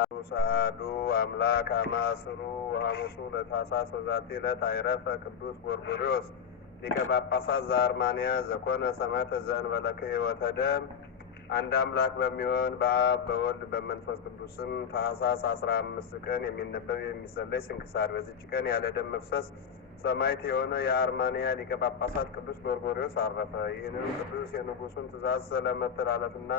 ሳዱ አምላክ አማስሩ ሐሙሱ ለታኅሣሥ በዛቲ ዕለት አይረፈ ቅዱስ ጎርጎርዮስ ሊቀ ጳጳሳት ዘአርማንያ ዘኮነ ሰማዕተ ዘእንበለ ሕይወተ ደም። አንድ አምላክ በሚሆን በአብ በወልድ በመንፈስ ቅዱስም ታኅሣሥ 15 ቀን የሚነበብ የሚጸለይ ስንክሳር። በዚች ቀን ያለ ደም መፍሰስ ሰማዕት የሆነ የአርማንያ ሊቀ ጳጳሳት ቅዱስ ጎርጎርዮስ አረፈ። ይህንም ቅዱስ የንጉሱን ትእዛዝ ስለመተላለፉና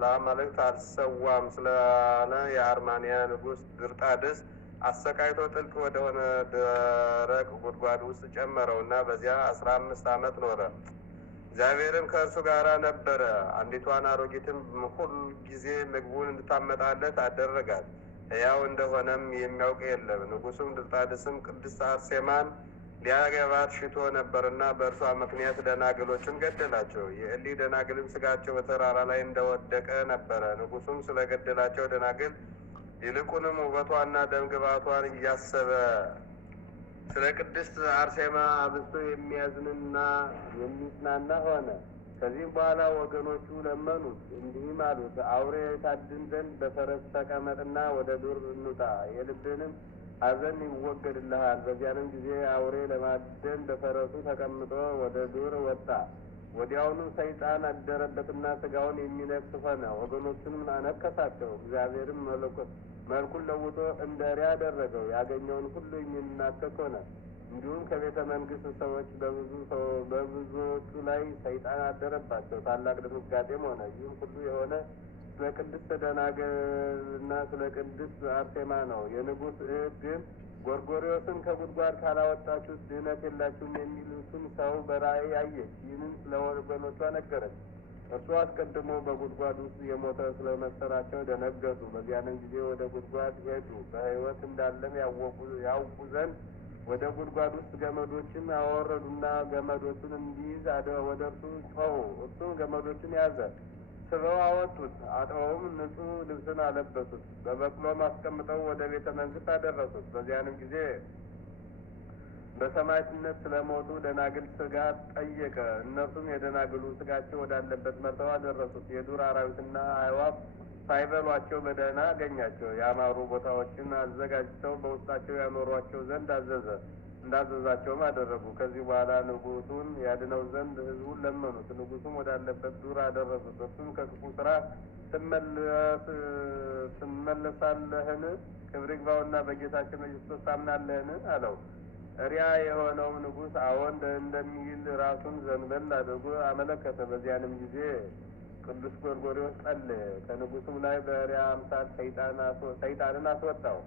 ለአማልክት አልሰዋም ስላለ የአርማንያ ንጉስ ድርጣድስ አሰቃይቶ ጥልቅ ወደሆነ ደረቅ ጉድጓድ ውስጥ ጨመረውና በዚያ 15 ዓመት ኖረ። እግዚአብሔርም ከእርሱ ጋር ነበረ። አንዲቷን አሮጊትም ሁል ጊዜ ምግቡን እንድታመጣለት አደረጋት። ሕያው እንደሆነም የሚያውቅ የለም። ንጉሱም ድርጣድስም ቅድስት አርሴማን ሊያገባት ሽቶ ነበርና በእርሷ ምክንያት ደናግሎችን ገደላቸው። የእሊህ ደናግልም ስጋቸው በተራራ ላይ እንደወደቀ ነበረ። ንጉሱም ስለገደላቸው ደናግል ይልቁንም ውበቷና ደምግባቷን እያሰበ ስለ ቅድስት አርሴማ አብዝቶ የሚያዝንና የሚጽናና ሆነ። ከዚህም በኋላ ወገኖቹ ለመኑት፣ እንዲህም አሉት፣ አውሬ ታድን ዘንድ በፈረስ ተቀመጥና ወደ ዱር እንውጣ፣ የልብንም ሐዘን ይወገድልሃል። በዚያንም ጊዜ አውሬ ለማደን በፈረሱ ተቀምጦ ወደ ዱር ወጣ። ወዲያውኑ ሰይጣን አደረበትና ስጋውን የሚነክስ ሆነ። ወገኖቹንም አነከሳቸው። እግዚአብሔርም መልኩን ለውጦ እንደ እሪያ አደረገው። ያገኘውን ሁሉ የሚናከስ ሆነ። እንዲሁም ከቤተ መንግስት ሰዎች በብዙዎቹ ላይ ሰይጣን አደረባቸው። ታላቅ ድንጋጤም ሆነ። ይህም ሁሉ የሆነ ስለ ቅድስት ደናግልና ስለ ቅድስት አርሴማ ነው። የንጉሥ እህት ግን ጎርጎርዮስን ከጉድጓድ ካላወጣችሁት ድህነት የላችሁም የሚሉትን ሰው በራእይ አየች። ይህንን ስለ ወገኖቿ ነገረች። እርሱ አስቀድሞ በጉድጓድ ውስጥ የሞተ ስለመሰላቸው ደነገጡ። በዚያንም ጊዜ ወደ ጉድጓድ ሄዱ። በሕይወት እንዳለም ያውቁ ዘንድ ወደ ጉድጓድ ውስጥ ገመዶችን አወረዱና ገመዶቹን እንዲይዝ ወደ እርሱ ጮኹ። እርሱም ገመዶችን ያዘ። ስበው አወጡት። አጥበውም ንጹሕ ልብስን አለበሱት። በበቅሎም አስቀምጠው ወደ ቤተ መንግስት አደረሱት። በዚያንም ጊዜ በሰማዕትነት ስለሞቱ ደናግል ስጋ ጠየቀ። እነርሱም የደናግሉ ስጋቸው ወዳለበት መርተው አደረሱት። የዱር አራዊትና አዕዋፍ ሳይበሏቸው በደህና አገኛቸው። ያማሩ ቦታዎችን አዘጋጅተው በውስጣቸው ያኖሯቸው ዘንድ እንዳዘዛቸውም አደረጉ። ከዚህ በኋላ ንጉሱን ያድነው ዘንድ ሕዝቡን ለመኑት። ንጉሱም ወዳለበት ዱር አደረሱት። እርሱም ከክፉ ስራ ትመለሳለህን? ክብር ይግባውና በጌታችን በክርስቶስ ታምናለህን? አለው። እሪያ የሆነው ንጉሥ አዎን እንደሚል ራሱን ዘንበል አድርጎ አመለከተ። በዚያንም ጊዜ ቅዱስ ጎርጎርዮስ ጸለየ። ከንጉሱም ላይ በእሪያ አምሳል ሰይጣንን አስወጣው።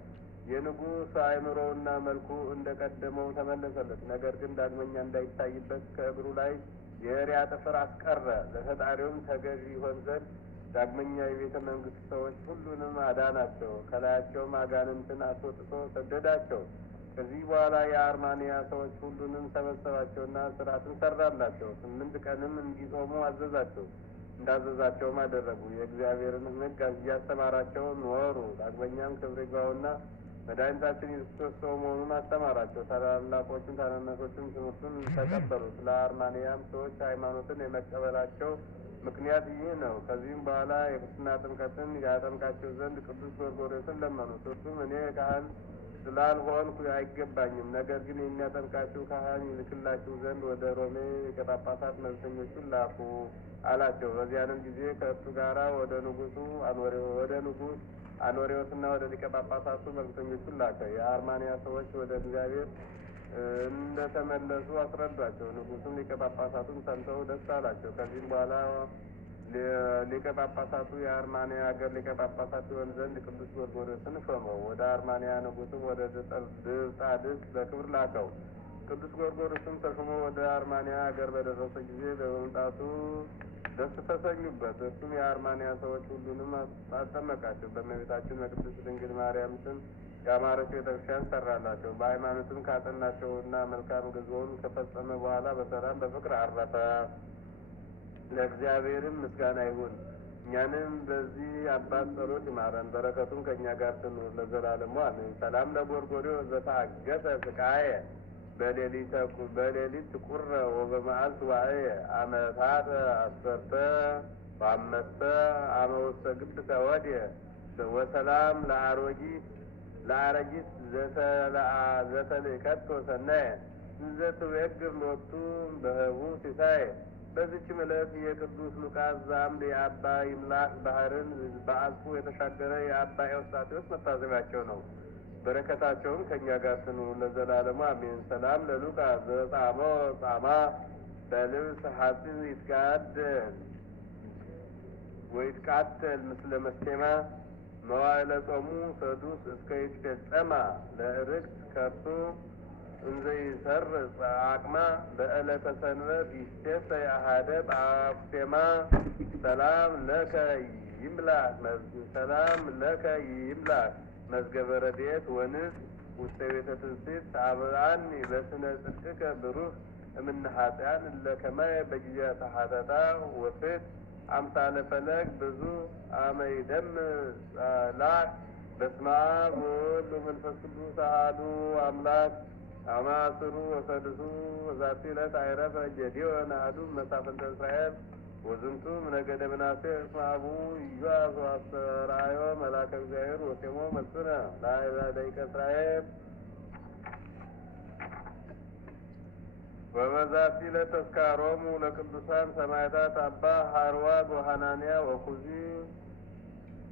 የንጉሥ አእምሮውና መልኩ እንደ ቀደመው ተመለሰለት። ነገር ግን ዳግመኛ እንዳይታይበት ከእግሩ ላይ የእሪያ ጥፍር አስቀረ። ለፈጣሪውም ተገዥ ይሆን ዘንድ ዳግመኛ የቤተ መንግስት ሰዎች ሁሉንም አዳናቸው። ከላያቸውም አጋንንትን አስወጥቶ ሰደዳቸው። ከዚህ በኋላ የአርማንያ ሰዎች ሁሉንም ሰበሰባቸውና ስርዓትን ሰራላቸው። 8 ቀንም እንዲጾሙ አዘዛቸው። እንዳዘዛቸውም አደረጉ። የእግዚአብሔርን ሕግ እያስተማራቸው ኖሩ። ዳግመኛም ክብር ይግባውና መድኃኒታችን ኢየሱስ ክርስቶስ ሰው መሆኑን አስተማራቸው። ታላላቆቹን ታናናሾቹን ትምህርቱን ተቀበሉ። ስለ አርማንያም ሰዎች ሃይማኖትን የመቀበላቸው ምክንያት ይህ ነው። ከዚህም በኋላ የክርስትና ጥምቀትን ያጠምቃቸው ዘንድ ቅዱስ ጎርጎርዮስን ለመኑት። እርሱም እኔ ካህን ስላልሆንኩ አይገባኝም፣ ነገር ግን የሚያጠምቃችሁ ካህን ይልክላችሁ ዘንድ ወደ ሮሜ ሊቀ ጳጳሳት መልእክተኞቹን ላኩ አላቸው። በዚያንም ጊዜ ከእርሱ ጋራ ወደ ንጉሥ አኖሬዎስና ወደ ሊቀ ጳጳሳቱ መልእክተኞቹን ላከ። የአርማንያ ሰዎች ወደ እግዚአብሔር እንደተመለሱ አስረዷቸው። ንጉሱም ሊቀ ጳጳሳቱን ሰምተው ደስ አላቸው። ከዚህም በኋላ ሊቀ ጳጳሳቱ የአርማንያ ሀገር ሊቀ ጳጳሳት ይሆን ዘንድ ቅዱስ ጎርጎርዮስን ሾመው። ወደ አርማንያ ንጉስም ወደ ድርጣድስ በክብር ላከው። ቅዱስ ጎርጎርዮስም ተሾሞ ወደ አርማንያ ሀገር በደረሰ ጊዜ በመምጣቱ ደስ ተሰኙበት። እርሱም የአርማንያ ሰዎች ሁሉንም አጠመቃቸው። በእመቤታችን በቅድስት ድንግል ማርያም ስም የአማረች ቤተክርስቲያን ሰራላቸው። በሃይማኖትም ካጠናቸውና መልካም ጉዞውን ከፈጸመ በኋላ በሰላም በፍቅር አረፈ። ለእግዚአብሔርም ምስጋና ይሁን። እኛንም በዚህ አባት ጸሎት ይማረን፣ በረከቱም ከእኛ ጋር ትኑር ለዘላለሙ አሜን። ሰላም ለጎርጎርዮስ ዘተአገሰ ስቃየ በሌሊት ቁረ ወበመዓልት ዋዕየ አመታት አሰርተ ወአመሰ አመ ውስተ ግብ ተወድየ ወሰላም ለአረጊት ዘተልእከቶ ሰናየ እንዘ ትቤግር ሎቱ በህቡ ሲሳየ። በዚችም ዕለት የቅዱስ ሉቃስ ዘአምድ የአባ ይምላክ ባህርን በአጽፉ የተሻገረ የአባ ኤዎስጣቴዎስ መታሰቢያቸው ነው። በረከታቸውም ከእኛ ጋር ትኑር ለዘላለሙ አሜን። ሰላም ለሉቃስ ዘጻሞ ጻማ በልብስ ሐፂን ይትቃተል ምስለ መስቴማ መዋዕለ ጾሙ ሰዱስ እስከ ይትፌጸማ ለእርግት ከርሱ እንዘ ይሰርጽ አቅማ በዕለተ ሰንበት ይሴሰይ አሐደ በአፍቴማ። ሰላም ለከ ይምላክ መዝገበ ረድኤት ወንስ ውስተ ቤተ ትንሣኤ አብአኒ በስነ ጽድቅከ ብሩህ እምነ ኃጥኣን እለ ከማየ በጊዜ ተሐተታ ወፍት አምሳለ ፈለግ ብዙ አመ ይደምዕ ጸላእ። በስመ አብ ወወልድ ወመንፈስ ቅዱስ አሐዱ አምላክ። አማስሩ ወሰድሱ ወዛቲ ዕለት አይረፈ ጌዴዎን አሐዱ መሳፍንተ እስራኤል ወዝንቱ ነገደ ምናሴ እስመ አቡሁ ኢዮአስ ወአስተርአዮ መልአከ እግዚአብሔር ወሴሞ መስፍነ ለደቂቀ እስራኤል። ወበዛቲ ዕለት ተዝካሮሙ ለቅዱሳን ሰማዕታት አባ ሀርዋግ ወሐናንያ ወኩዚ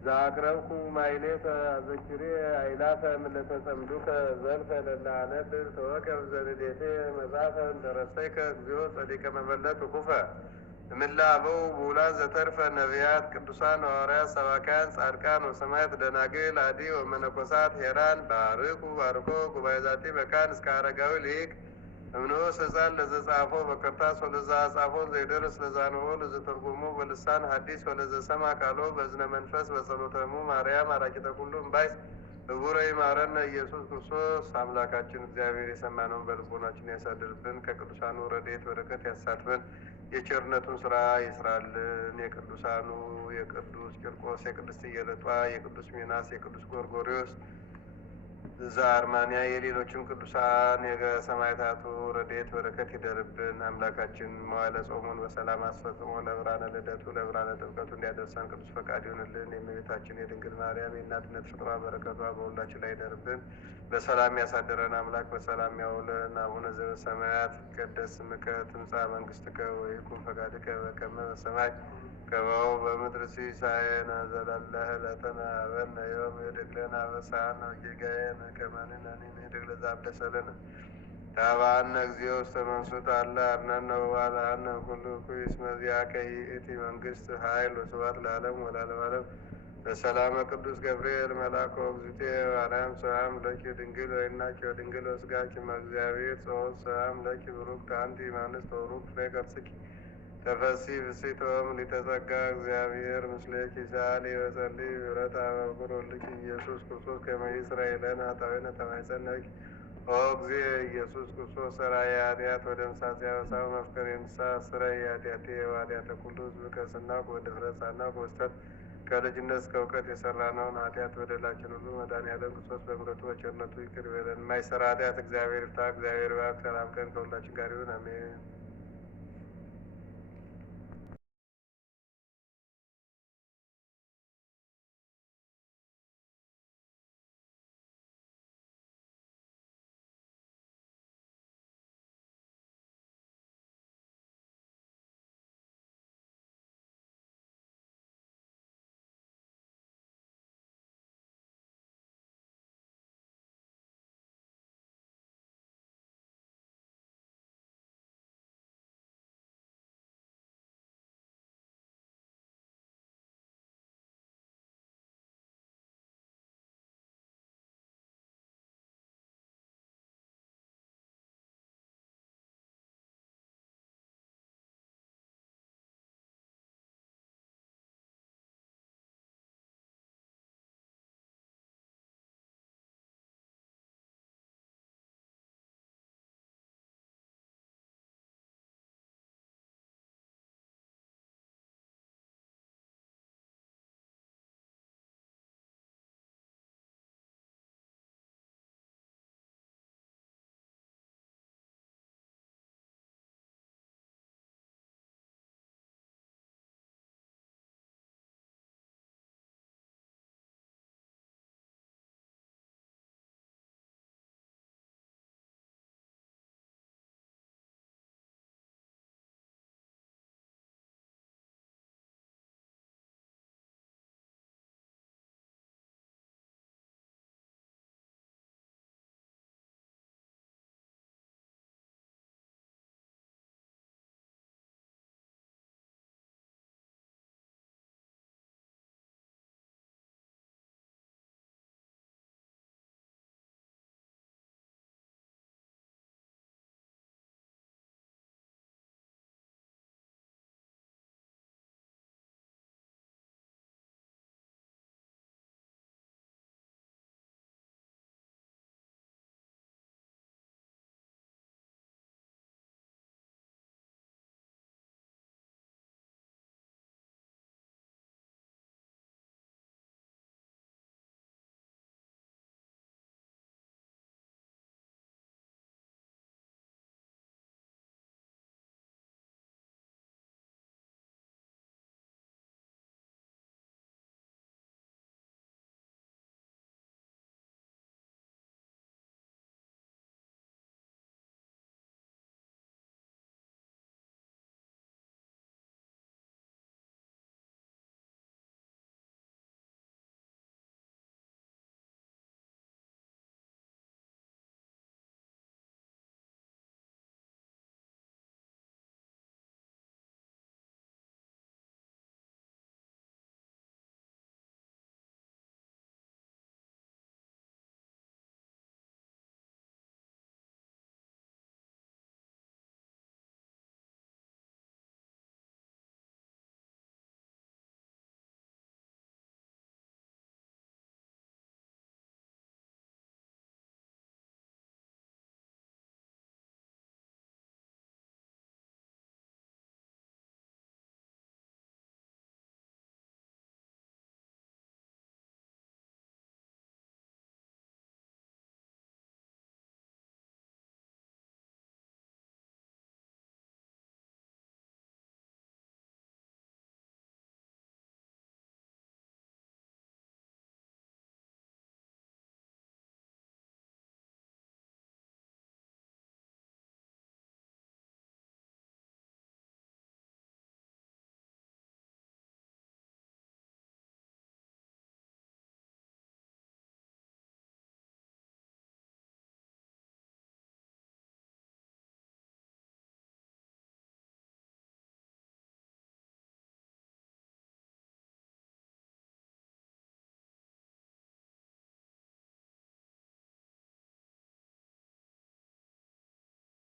ዘአቅረብኩ ማሕሌተ አዘኪሬ አእላፈ እምዕለተ ጸምዱከ ዘልፈ ለለ አነብብ ተወከፍ ዘንዴቴ መጽሐፈ እንተረሰይከ እግዚኦ ጸዲቀ መበለት ውኩፈ እምእለ አበው ብዑላን ዘተርፈ ነቢያት ቅዱሳን ሐዋርያት ሰባክያን ጻድቃን ወሰማዕታት ደናግል አዲ ወመነኮሳት ሄራን ባርኩ ባርኮ ጉባኤ ዛቲ መካን እስከ አረጋዊ ሊቅ እምንዑስ ሕፃን ለዘጻፎ በክርታስ ወለዘ አጻፎ ዘይደርስ ለዛንሆ ለዘተርጎሞ በልሳን ሐዲስ ወለዘሰማ ቃሎ በእዝነ መንፈስ በጸሎተሙ ማርያም አራቂተ ኩሉ እምባይስ እቡረ ይማረነ ኢየሱስ ክርስቶስ። አምላካችን እግዚአብሔር የሰማነውን በልቦናችን ያሳድርብን፣ ከቅዱሳኑ ረድኤት በረከት ያሳትፈን፣ የቸርነቱን ስራ ይስራልን። የቅዱሳኑ የቅዱስ ቂርቆስ፣ የቅድስት ኢየለጧ፣ የቅዱስ ሚናስ፣ የቅዱስ ጎርጎርዮስ ዘአርማንያ የሌሎችም ቅዱሳን የሰማዕታቱ ረድኤት በረከት ይደርብን። አምላካችን መዋዕለ ጾሙን በሰላም አስፈጽሞ ለብርሃነ ልደቱ ለብርሃነ ጥምቀቱ እንዲያደርሰን ቅዱስ ፈቃድ ይሁንልን። የእመቤታችን የድንግል ማርያም የእናትነት ፍቅሯ በረከቷ በሁላችን ላይ ይደርብን። በሰላም ያሳደረን አምላክ በሰላም ያውለን። አቡነ ዘበሰማያት ይትቀደስ ስምከ ትምጻእ መንግሥትከ ወይኩን ፈቃድከ በከመ በሰማይ ከበው በምድር ሲሳየነ ዘለለ ዕለትነ ሀበነ ዮም ወኅድግ ለነ አበሳነ ወጌጋየነ ከመ ንሕነኒ ንኅድግ ለዘአበሰለነ ታባአነ እግዚኦ ውስተ መንሱት አላ አርነነ ወባልሐነ ኩሉ እኩይ እስመ ዚአከ ይእቲ መንግሥት ኃይል ወስብሐት ለዓለሙ ወለዓለመ ዓለም። በሰላመ ቅዱስ ገብርኤል መልአከ እግዝእትየ ማርያም ሰላም ለኪ ድንግል ወይናኪ ወድንግል ወሥጋኪ እምእግዚአብሔር ጸወት ሰላም ለኪ ብሩክት አንቲ እምአንስት ወቡሩክ ፍሬ ከርሥኪ ተፈሲ ፍሥሕት ወምልዕተ ጸጋ እግዚአብሔር ምስሌኪ ሰአሊ ወጸልዪ ምሕረተ በኩር ወልድኪ ኢየሱስ ክርስቶስ ከመ ይስረይ ለነ ኃጣውኢነ ተማኅፀንኪ ኦ እግዚእ ኢየሱስ ክርስቶስ ሠራየ ኃጢአት ወደምሳቴ አበሳ ወመፍቀሬ ንስሐ ስረይ ኃጢአትየ ወኃጢአተ ኩሉ ሕዝብ ከስናኩ ወድፍረት ሳናኩ ወስተት ከልጅነት እስከ እውቀት የሰራነውን ኃጢአት በደላችን ሁሉ መድኃኔዓለም ክርስቶስ በምሕረቱ በቸርነቱ ይቅር ይበለን። የማይሰራ ኃጢአት እግዚአብሔር ይፍታ። እግዚአብሔር ይባርክ። ሰላም ቀን ከሁላችን ጋር ይሁን። አሜን።